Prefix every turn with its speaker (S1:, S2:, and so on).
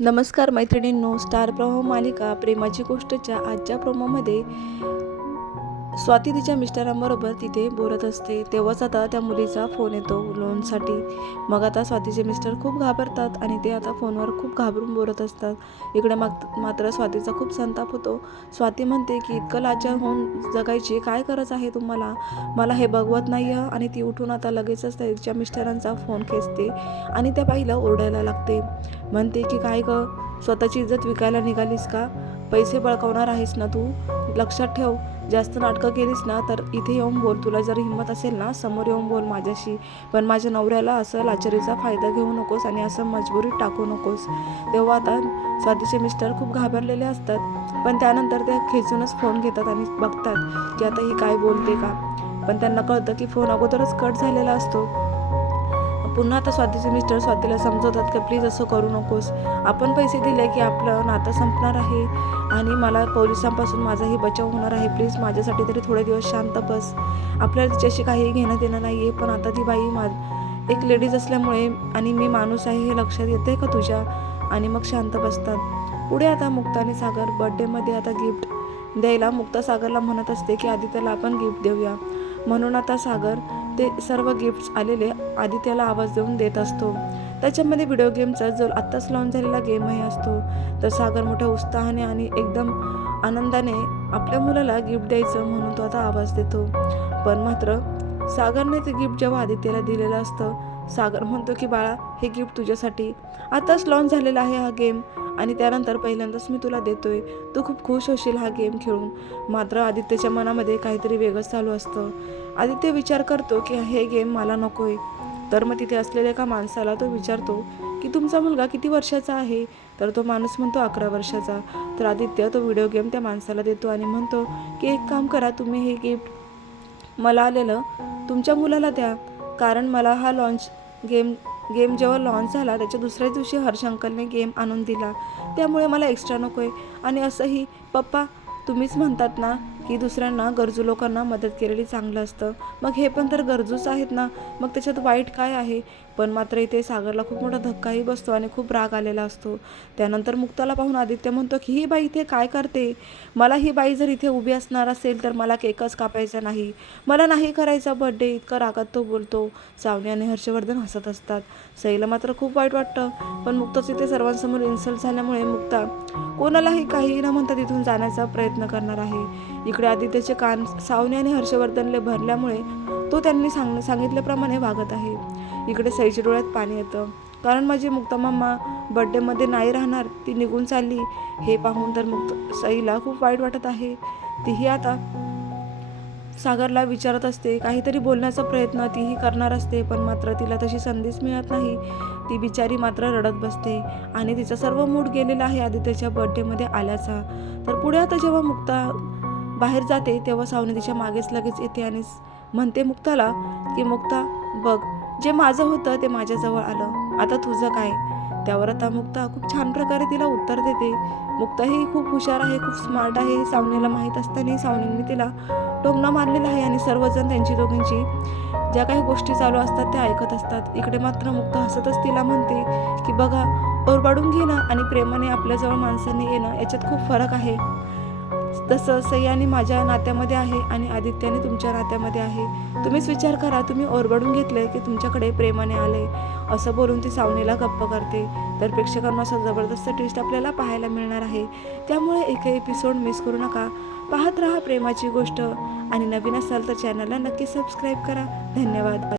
S1: नमस्कार मैत्रिणींनो स्टार प्रवाह मालिका प्रेमाची गोष्टच्या आजच्या प्रोमोमध्ये स्वाती तिच्या मिस्टरांबरोबर तिथे बोलत असते. तेव्हाच आता त्या मुलीचा फोन येतो लोनसाठी मग आता स्वातीचे मिस्टर खूप घाबरतात आणि ते आता फोनवर खूप घाबरून बोलत असतात. इकडे माग मात्र स्वातीचा खूप संताप होतो. स्वाती म्हणते की इतकं लाचार होऊन जगायची काय गरज आहे तुम्हाला? मला हे बघवत नाही आहे आणि ती उठून आता लगेचच तिच्या मिस्टरांचा फोन खेचते आणि त्या बाईला ओरडायला लागते. म्हणते की काय ग? स्वतःची इज्जत विकायला निघालीस का? पैसे बळकावणार आहेस ना तू? लक्षात ठेव. जास्त नाटकं केलीस ना तर इथे येऊन बोल. तुला जर हिंमत असेल ना समोर येऊन बोल माझ्याशी. पण माझ्या नवऱ्याला असं लाचारीचा फायदा घेऊ नकोस आणि असं मजबुरीत टाकू नकोस. तेव्हा आता स्वातीचे मिस्टर खूप घाबरलेले असतात. पण त्यानंतर ते खेचूनच फोन घेतात आणि बघतात की आता ही काय बोलते का. पण त्यांना कळतं की फोन अगोदरच कट झालेला असतो. पुन्हा आता स्वातीचे मिस्टर स्वातीला समजवतात की प्लीज असं करू नकोस. आपण पैसे दिले की आपलं नातं संपणार आहे. आणि मला पोलिसांपासून माझाही बचाव होणार आहे. प्लीज माझ्यासाठी तरी थोडे दिवस शांत बस. आपल्याला तिच्याशी काही घेणं देणं नाही आहे पण आता ती बाई मा एक लेडीज असल्यामुळे आणि मी माणूस आहे हे लक्षात येते का तुझ्या? आणि मग शांत बसतात. पुढे आता मुक्ता आणि सागर बर्थडेमध्ये आता गिफ्ट द्यायला मुक्ता सागरला म्हणत असते की आदित्यला आपण गिफ्ट देऊया. म्हणून आता सागर ते सर्व गिफ्ट्स आलेले आदित्याला आवाज देऊन देत असतो. त्याच्यामध्ये व्हिडिओ गेमचा जो आत्ताच लॉन्च झालेला गेमही असतो तर सागर मोठ्या उत्साहाने आणि एकदम आनंदाने आपल्या मुलाला गिफ्ट द्यायचं म्हणून तो आता आवाज देतो. पण मात्र सागरने ते गिफ्ट जेव्हा आदित्यला दिलेलं असतं सागर म्हणतो की बाळा हे गिफ्ट तुझ्यासाठी. आताच लॉन्च झालेला आहे हा गेम आणि त्यानंतर पहिल्यांदाच मी तुला देतोय. तू खूप खुश होशील हा गेम खेळून. मात्र आदित्यच्या मनामध्ये काहीतरी वेगळंच चालू असतं. आदित्य विचार करतो की हे गेम मला नकोय. तर मग तिथे असलेल्या एका माणसाला तो विचारतो की तुमचा मुलगा किती वर्षाचा आहे? तर तो माणूस म्हणतो अकरा वर्षाचा. तर आदित्य तो व्हिडिओ गेम त्या माणसाला देतो आणि म्हणतो की एक काम करा तुम्ही हे गिफ्ट मला आलेलं तुमच्या मुलाला द्या. कारण मला हा लॉन्च गेम गेम जेव्हा लॉन्च झाला त्याच्या दुसऱ्या दिवशी हर्ष अंकलने गेम आणून दिला. त्यामुळे मला एक्स्ट्रा नको आहे आणि असंही पप्पा तुम्हीच म्हणतात ना की दुसऱ्यांना गरजू लोकांना मदत केलेली चांगलं असतं. मग हे पण तर गरजूच आहेत ना. मग त्याच्यात वाईट काय आहे? पण मात्र इथे सागरला खूप मोठा धक्काही बसतो आणि खूप राग आलेला असतो. त्यानंतर मुक्ताला पाहून आदित्य म्हणतो की ही बाई इथे काय करते? मला ही बाई जर इथे उभी असणार असेल तर मला केकच कापायचा नाही. मला नाही करायचा बर्थडे इतका रागात तो बोलतो. सावनी आणि हर्षवर्धन हसत असतात. सईला मात्र खूप वाईट वाटतं. पण मुक्ताच इथे सर्वांसमोर इन्सल्ट झाल्यामुळे मुक्ता कोणालाही काही न म्हणता तिथून जाण्याचा प्रयत्न करणार आहे. इकडे आदित्यचे कान सावने आणि हर्षवर्धनले भरल्यामुळे तो त्यांनी सांग सांगितल्याप्रमाणे वागत आहे. इकडे सईच्या डोळ्यात पाणी येतं. कारण माझी मुक्तमाम्मा बड्डेमध्ये नाही राहणार ती निघून चालली. हे पाहून तर मुक्त सईला खूप वाईट वाटत आहे. तीही आता सागरला विचारत असते काहीतरी बोलण्याचा प्रयत्न तीही करणार असते पण मात्र तिला तशी संधीच मिळत नाही. ती बिचारी मात्र रडत बसते. आणि तिचा सर्व मूड गेलेला आहे आदित्यच्या बर्थडेमध्ये आल्याचा. तर पुढे आता जेव्हा मुक्ता बाहेर जाते तेव्हा सावनी तिच्या मागेच लगेच येते आणि म्हणते मुक्ताला की मुक्ता बघ जे माझं होतं ते माझ्याजवळ आलं. आता तुझं काय? त्यावर आता मुक्ता खूप छान प्रकारे तिला उत्तर देते. मुक्ता ही खूप हुशार आहे खूप स्मार्ट आहे. हे सावनीला माहीत असताना सावनीने तिला टोमणं मारलेलं आहे आणि सर्वजण त्यांची दोघींची ज्या काही गोष्टी चालू असतात त्या ऐकत असतात. इकडे मात्र मुक्ता हसतच तिला म्हणते की बघा ओरबाडून घेणं आणि प्रेमाने आपल्याजवळ माणसाने येणं याच्यात खूप फरक आहे. तसं सई माझ्या नात्यामध्ये आहे आणि आदित्याने तुमच्या नात्यामध्ये आहे. तुम्हीच विचार करा तुम्ही ओरबडून घेतले की तुमच्याकडे प्रेमाने आले असं बोलून ती सावनीला गप्प करते. तर प्रेक्षकांना असं जबरदस्त ट्विस्ट आपल्याला पाहायला मिळणार आहे. त्यामुळे एक एपिसोड मिस करू नका. पाहत राहा प्रेमाची गोष्ट. आणि नवीन असाल तर चॅनलला नक्की सबस्क्राईब करा. धन्यवाद.